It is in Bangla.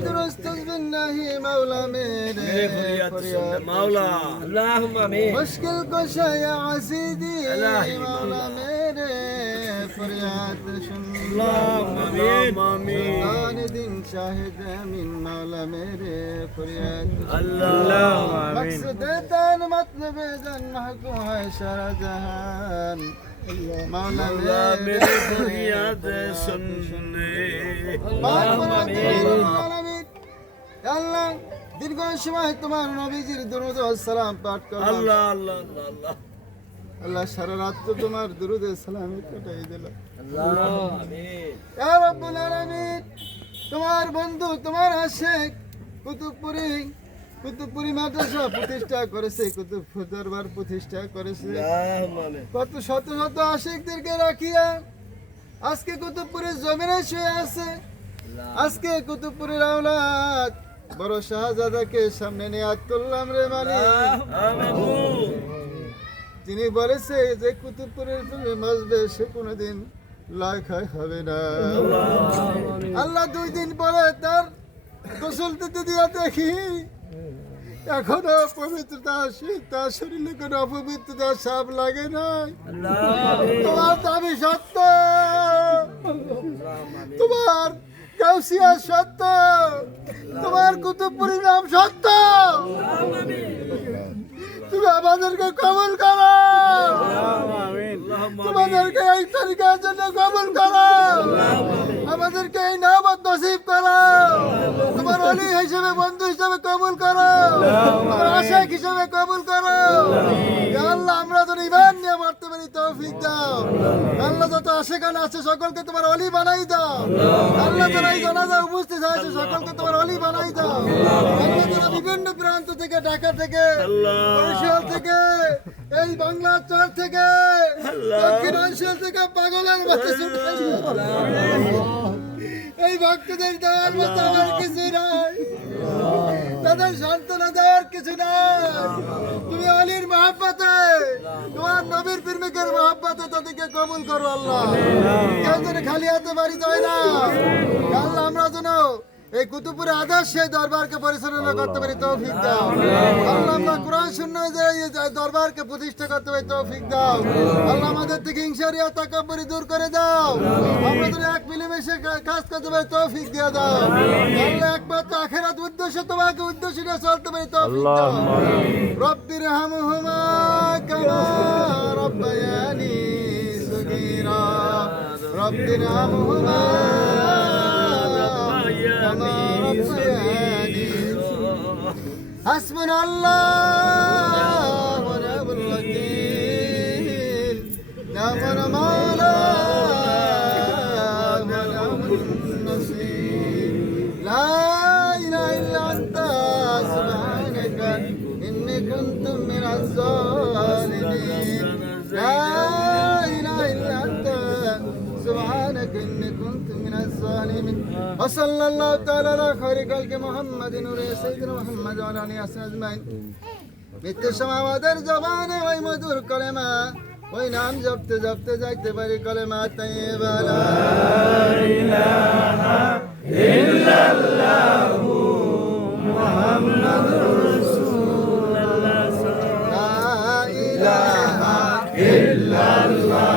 दुरुस्त बिन्नाही मौला मेरे फरियाद मौला अल्लाहुम्मा आमीन मुश्किल कुशा या असीदी मौला मेरे फरियाद सुन अल्लाहुम्मा आमीन सुल्तान दिन शाहिद अमीन मौला मेरे फरियाद अल्लाहुम्मा आमीन मकसद तान मतलब जन महकूम है सारा जहान मौला मेरी फरियाद सुनने আল্লাহ দীর্ঘ সময় তোমার নবীজির দুরূদ ও সালাম পাঠ করো আল্লাহ আল্লাহ আল্লাহ আল্লাহ সারা রাত তো তোমার দুরূদ ও সালামে কাটাই দিল আল্লাহ আমিন ইয়া রাব্বুল আলামিন তোমার বন্ধু তোমার আশিক কুতুবপুরি মাদ্রাসা প্রতিষ্ঠা করেছে কুতুব দরবার প্রতিষ্ঠা করেছে কত শত শত আশিকদেরকে রাখিয়া আজকে কুতুবপুরের জমিনে শুয়ে আছে আজকে কুতুবপুরের আওলাদ বড় শাহজাদাকে সামনে নিয়ে হাত তুললাম রে মালিক তিনি বলেছে যে কুতুবপুরের প্রেমে মাসবে সে কোনোদিন লাখাই হবে না আল্লাহ 2 দিন পরে তার গোসল দিতে দিয়া দেখি এখনো পবিত্রতা আসে তার শরীরে কোনো অপবিত্রতা সাপ লাগে নাই তোমার দাবি সত্য তোমার কাউসিয়া সত্য তোমার কুতুবপুরি নাম সত্য তুমি আমাদেরকে কবুল করো তোমাদেরকে এই তরিকার জন্য কবুল করো আমাদেরকে এই নামত নসিব করো তোমার ওলি হিসেবে বন্ধু হিসেবে কবুল করো তোমার আশিক হিসেবে কবুল করো ইয়া আল্লাহ আমরা যেন ঈমান নিয়ে মরতে পারি তৌফিক দাও আল্লাহ যত আশিকান আছে সকলকে তোমার ওলি বানাই দাও আল্লাহ যারা এই জানাজা উপস্থিত আছে সকলকে তোমার ওলি বানাই দাও আল্লাহ যারা বিভিন্ন প্রান্ত থেকে ঢাকা থেকে বরিশাল থেকে এই বাংলা চর থেকে দক্ষিণাঞ্চল থেকে পাগলের মতো এই ভক্তদের দেওয়ার মতো আমার কিছু নাই তাদের সান্ত্বনা দেওয়ার কিছু নাই তুমি আলীর মহাব্বতে তোমার নবীর প্রেমিকের মহাব্বতে তাদেরকে কবুল করো আল্লাহ কেউ যেন খালি হাতে বাড়ি যায় না আল্লাহ আমরা যেন এই কুতুবপুরে আদর্শে দরবারকে পরিচালনা করতে পারি তৌফিক দাও আল্লাহ আমরা কোরআন শূন্য দরবারকে প্রতিষ্ঠা করতে পারি তৌফিক দাও আল্লাহ আমাদের থেকে হিংসারিয়া তাকাব্বুরি দূর করে দাও আমরা যেন এক মিলেমিশে কাজ করতে পারি তৌফিক দিয়ে দাও আল্লাহ একমাত্র আখিরাত উদ্দেশ্য তোমাকে উদ্দেশ্য নিয়ে চলতে পারি তৌফিক দাও রব্বির হামহুমা কামা রব্বায়ানি সগীরা রব্বির হামহুমা حسبنا الله ونعم الوكيل نعم المولى ونعم النصير لا اله الا انت سبحانك اني كنت من الظالمين لا اله الا انت سبحانك اني كنت من الظالمين وصلى الله تعالى على خير خلق محمد نور سيدنا محمد وعلى اله وصحبه اجمعين মৃত্যুর সময় আমাদের জবানে ওই মধুর কলেমা ওই নাম জপতে জপতে যাইতে পারি কলেমা তাইয়্যিবা লা ইলাহা ইল্লাল্লাহু মুহাম্মাদুর